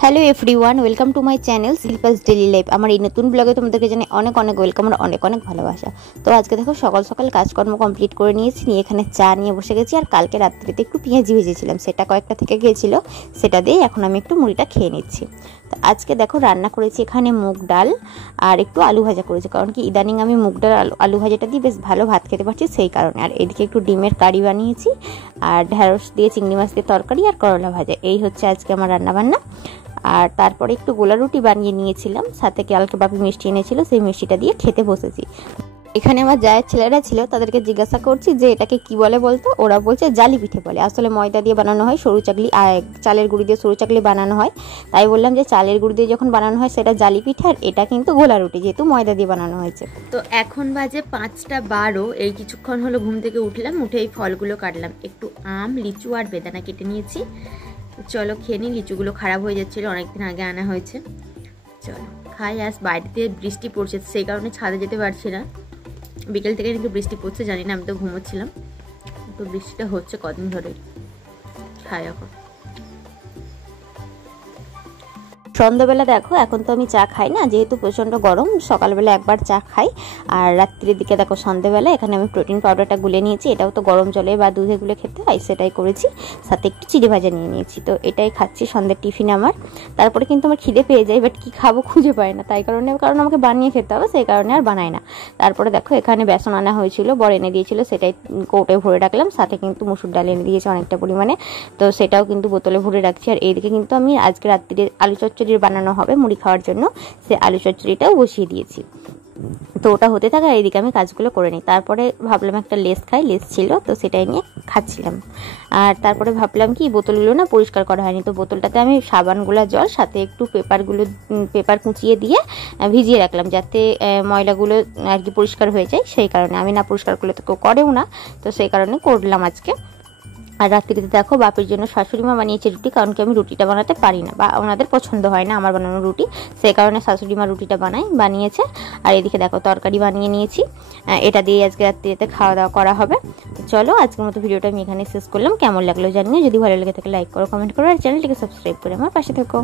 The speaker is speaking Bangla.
Hello everyone, welcome to my channel Shilpa's daily life. আমার এই নতুন ব্লগে তোমাদেরকে জানাই অনেক অনেক ওয়েলকাম আর অনেক অনেক ভালোবাসা। তো আজকে দেখো সকাল সকাল কাজকর্ম কমপ্লিট করে নিয়েছি, নিয়ে এখানে চা নিয়ে বসে গেছি। আর কালকে রাত্রিতে একটু পেঁয়াজি ভেজেছিলাম, সেটা কয়েকটা থেকে গিয়েছিল, সেটা দিয়ে এখন আমি একটু মুড়িটা খেয়ে নিচ্ছি। তো আজকে দেখো রান্না করেছি এখানে মুগ ডাল আর একটু আলু ভাজা করেছি, কারণ কি ইদানিং আমি মুগ ডাল আলু ভাজাটা দিয়ে বেশ ভালো ভাত খেতে পারছি, সেই কারণে। আর এদিকে একটু ডিমের কারি বানিয়েছি, আর ঢেঁড়স দিয়ে চিংড়ি মাছ দিয়ে তরকারি আর করলা ভাজা। এই হচ্ছে আজকে আমার রান্নাবান্না। আর তারপরে একটু গোলা রুটি বানিয়ে নিয়েছিলাম, সাথে কালকে বাপি মিষ্টি এনেছিল, সেই মিষ্টিটা দিয়ে খেতে বসেছি। এখানে আমার জায়ের ছেলেরা ছিল, তাদেরকে জিজ্ঞাসা করছি যে এটাকে কি বলে বলতো। ওরা বলছে জালি পিঠে বলে। আসলে ময়দা দিয়ে বানানো হয়, সরু চাকলি, চালের গুঁড়ি দিয়ে সরু চাকলি বানানো হয়। তাই বললাম যে চালের গুঁড়ি দিয়ে যখন বানানো হয় সেটা জালি পিঠে, আর এটা কিন্তু গোলা রুটি, যেহেতু ময়দা দিয়ে বানানো হয়েছে। তো এখন বাজে 5টা 12। এই কিছুক্ষণ হলো ঘুম থেকে উঠলাম, উঠে এই ফলগুলো কাটলাম। একটু আম, লিচু আর বেদানা কেটে নিয়েছি। চলো খেয়ে নিই, লিচুগুলো খারাপ হয়ে যাচ্ছিলো, অনেকদিন আগে আনা হয়েছে। চলো খাই। আজ বাড়িতে বৃষ্টি পড়ছে, সেই কারণে ছাদে যেতে পারছি না। বিকেল থেকে কিন্তু বৃষ্টি পড়ছে, জানি না, আমি তো ঘুমোচ্ছিলাম। তো বৃষ্টিটা হচ্ছে কদিন ধরে। খাই এখন। সন্ধ্যাবেলা দেখো, এখন তো আমি চা খাই না, যেহেতু প্রচণ্ড গরম। সকালবেলা একবার চা খাই, আর রাত্রির দিকে দেখো সন্ধ্যাবেলা এখানে আমি প্রোটিন পাউডারটা গুলে নিয়েছি। এটাও তো গরম জলে বা দুধে গুলে খেতে হয়, সেটাই করেছি। সাথে একটু চিড়ে ভাজা নিয়ে নিয়েছি। তো এটাই খাচ্ছি সন্ধ্যের টিফিন আমার। তারপরে কিন্তু আমার খিদে পেয়ে যায়, বাট কি খাবো খুঁজে পাই না, তাই কারণ আমাকে বানিয়ে খেতে হবে, সেই কারণে আর বানাই না। তারপরে দেখো এখানে বেসন আনা হয়েছিল, বর এনে দিয়েছিল, সেটাই কৌটে ভরে রাখলাম। সাথে কিন্তু মুসুর ডাল এনে দিয়েছে অনেকটা পরিমাণে, তো সেটাও কিন্তু বোতলে ভরে রাখছি। আর এইদিকে কিন্তু আমি আজকে রাত্রিরে আলু চচ্চড়ি বানানো হবে মুড়ি খাওয়ার জন্য, সে আলু চচ্চড়িটাও বসিয়ে দিয়েছি। তো ওটা হতে থাকে, আর এইদিকে আমি কাজগুলো করে নিই। তারপরে ভাবলাম একটা লেস খাই, লেস ছিল তো সেটাই নিয়ে খাচ্ছিলাম। আর তারপরে ভাবলাম কি বোতলগুলো না পরিষ্কার করা হয়নি, তো বোতলটাতে আমি সাবানগুলা জল সাথে একটু পেপার কুচিয়ে দিয়ে ভিজিয়ে রাখলাম, যাতে ময়লাগুলো আর কি পরিষ্কার হয়ে যায়। সেই কারণে আমি না পরিষ্কার করলে তো কেউ করেও না, তো সেই কারণে করলাম আজকে। আর রাত্রিতে দেখো বাপির জন্য শাশুড়ি মা বানিয়েছে রুটি, কারণ কি আমি রুটিটা বানাতে পারি না, বা ওনাদের পছন্দ হয় না আমার বানানো রুটি, সেই কারণে শাশুড়ি মা রুটিটা বানিয়েছে। আর এদিকে দেখো তরকারি বানিয়ে নিয়েছি, এটা দিয়ে আজকে রাত্রিতে খাওয়া দাওয়া করা হবে। চলো আজকের মতো ভিডিওটা আমি এখানে শেষ করলাম। কেমন লাগলো জানিও, যদি ভালো লেগে থাকে লাইক করো, কমেন্ট করো, আর চ্যানেলটিকে সাবস্ক্রাইব করে আমার পাশে থেকো।